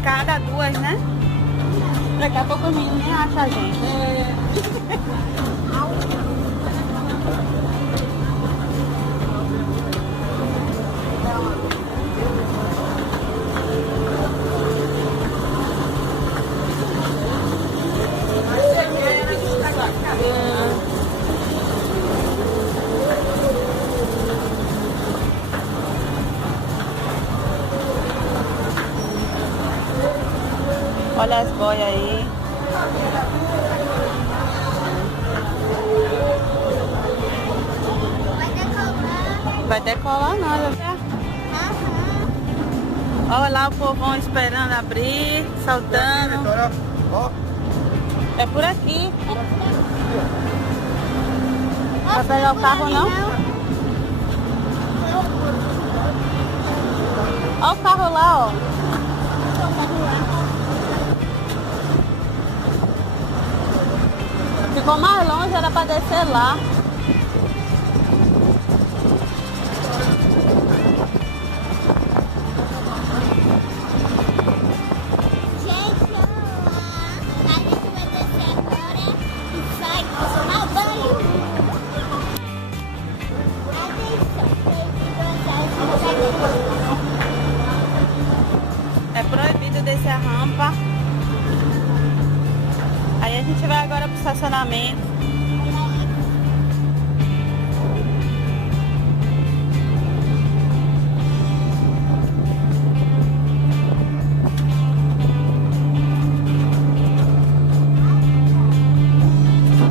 escada, duas, né? Daqui a pouco o menino nem acha a gente. Olha as boias aí. Vai decolar nada, né? Olha lá o povão esperando abrir, saltando. É por aqui. Vai pegar o carro não? Olha o carro lá, ó. Ficou mais longe, era pra descer lá. Gente, a gente vai descer agora e vai tomar banho. É proibido descer a rampa. Aí a gente vai agora pro estacionamento.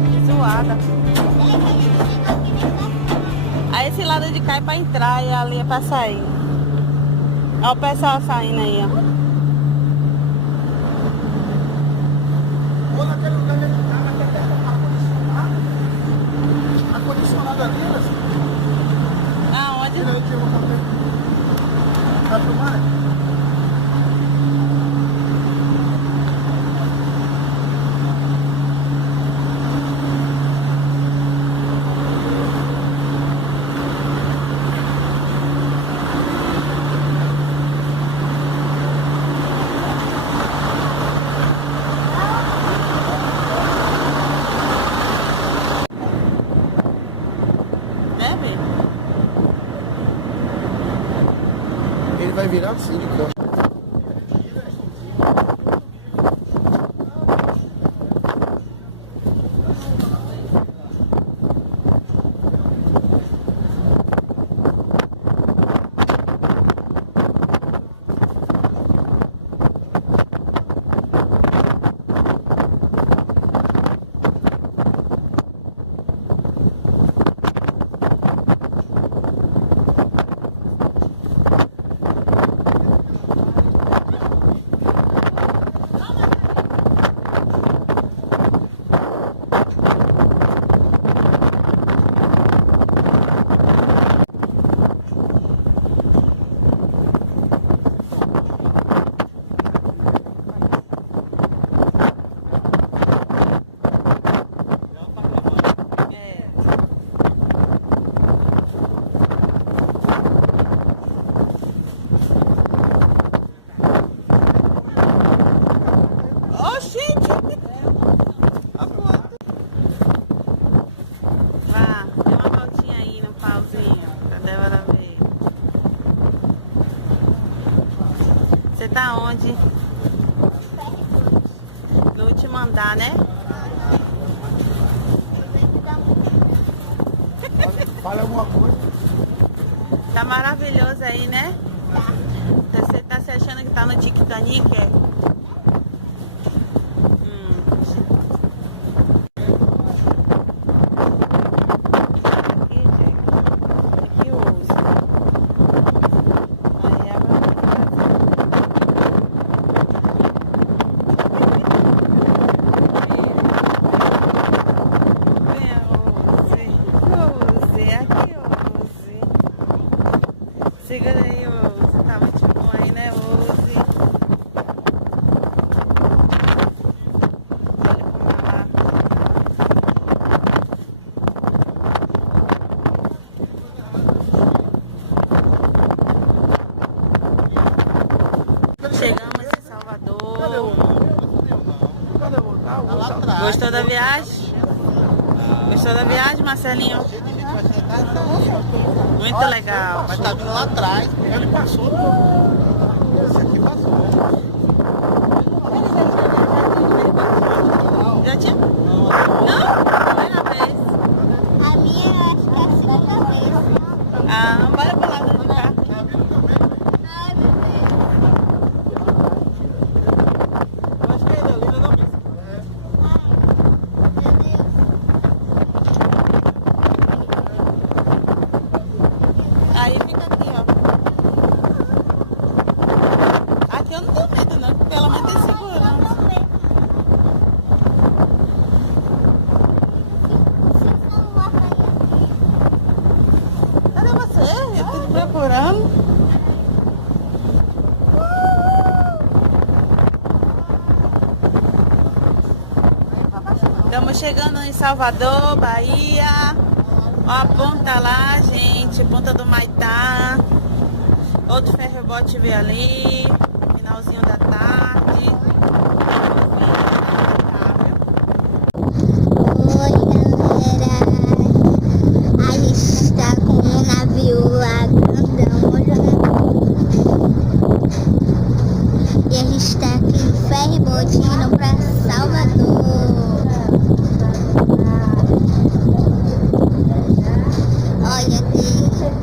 Que zoada. Aí esse lado de cá é pra entrar e ali é pra sair. Olha o pessoal saindo aí, ó. Aonde? Deve? Ele vai virar assim de costa. Vá, dê uma voltinha aí no pauzinho, pra Débora ver. Você tá onde? No último andar, né? Fala alguma coisa. Tá maravilhoso aí, né? Você tá se achando que tá no Titanic, é? Aqui o uso. Aí abre a segura aí, Rose. Tá muito bom aí, né, Rose? atrás. Gostou da viagem? Gostou da viagem, Marcelinho? Muito legal. Mas tá vindo lá atrás. Ele passou. Esse aqui passou. Já tinha? Não? Primeira vez. A minha eu acho que é a segunda vez. Ah, bora pro lado de cá. Ai, meu Deus. Aí fica aqui, ó. Aqui eu não tenho medo, não. Pelo menos tem segurança. Cadê você? Eu tô te procurando. Estamos chegando em Salvador, Bahia. Ó a ponta lá, gente. Ponta do Maitá. Outro ferrobote veio ali. Finalzinho da tarde. Oi, galera. A gente está com um navio lá grandão. Olha lá. E a gente está aqui no ferryboat indo para Salvador. Olha, tem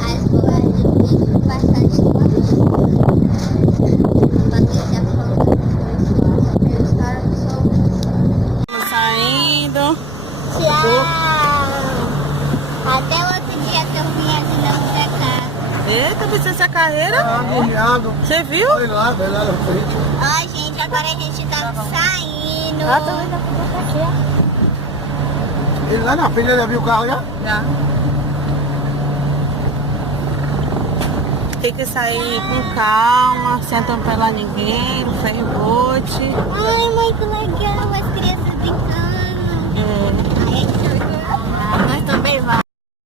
as bolas de passagem. Pra quem se afogou. Estamos saindo. Tchau! Até outro dia que eu vim aqui na minha casa. Eita, precisa essa carreira. Agulhado. Você viu? Olha lá na frente. Ó, gente, agora a gente tá saindo. Ele lá na frente, ele já viu o carro já? Já. Tem que sair com calma, sem atropelar ninguém, no ferrobote. Ai, muito legal.